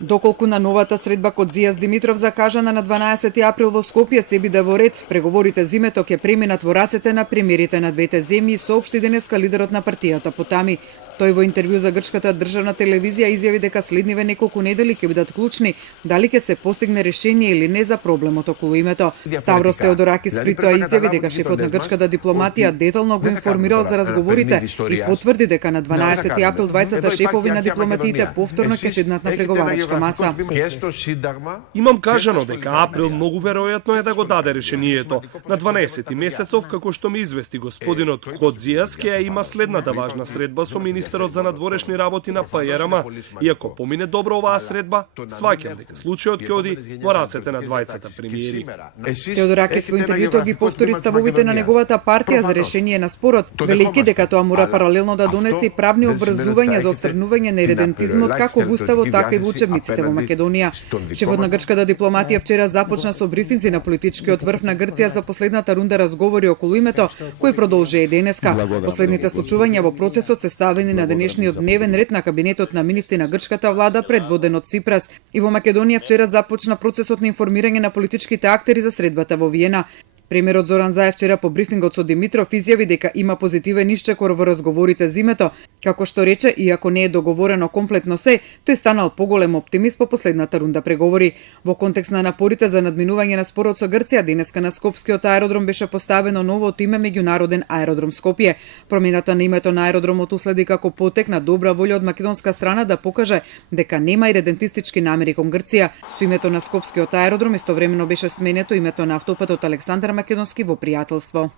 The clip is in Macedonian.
Доколку на новата средба Кодзијас Димитров закажана на 12 април во Скопје се биде во ред, преговорите за името ќе преминат во рацете на премиерите на двете земји, соопшти денеска лидерот на партијата Потами. Тој во интервју за грчката државна телевизија изјави дека следниве неколку недели ќе бидат клучни дали ќе се постигне решение или не за проблемот околу името. Ставрос Теодоракис при тоа изјави дека шефот на грчката дипломатија детално го информирал за разговорите и потврди дека на 12 април двајцата шефови на дипломатиите повторно ќе седнат на преговарачка маса. Имам кажано дека април многу веројатно е да го даде решението. На 12 месецов, како што ми извести господинот Кодзијас, ќе има следната важна средба со министерот за надворешни работи на ПЈРМ. И ако помине добро оваа средба, сваќам дека случајот ќе оди во рацете на двајцата премиери. Теодоракис во интервјуто ги повтори ставовите на неговата партија за решение на спорот, велики дека тоа мора паралелно да донесе и правни обврзувања за отстранување на иредентизмот како во уставот, така и во учебниците во Македонија. Шефот на грчката дипломатија вчера започна со брифинзи на политичкиот врв на Грција за последната рунда разговори околу името, кои продолжи и денеска. Последните случувања во процесот се ставени на денешниот дневен ред на кабинетот на министри на грчката влада предводен од Ципрас. И во Македонија вчера започна процесот на информирање на политичките актери за средбата во Виена. Премиерот Зоран Заев вчера по брифингот со Димитров изјави дека има позитивен исчекор во разговорите за името, како што рече, иако не е договорено комплетно се, тој станал поголем оптимист по последната рунда преговори. Во контекст на напорите за надминување на спорот со Грција, денеска на Скопскиот аеродром беше поставено новото име Меѓународен аеродром Скопје. Промената на името на аеродромот уследи како потек на добра волја од македонска страна да покаже дека нема иредентистички намери кон Грција. Со името на Скопскиот аеродром истовремено беше сменето името на автопатот Александар Македонски во пријателство.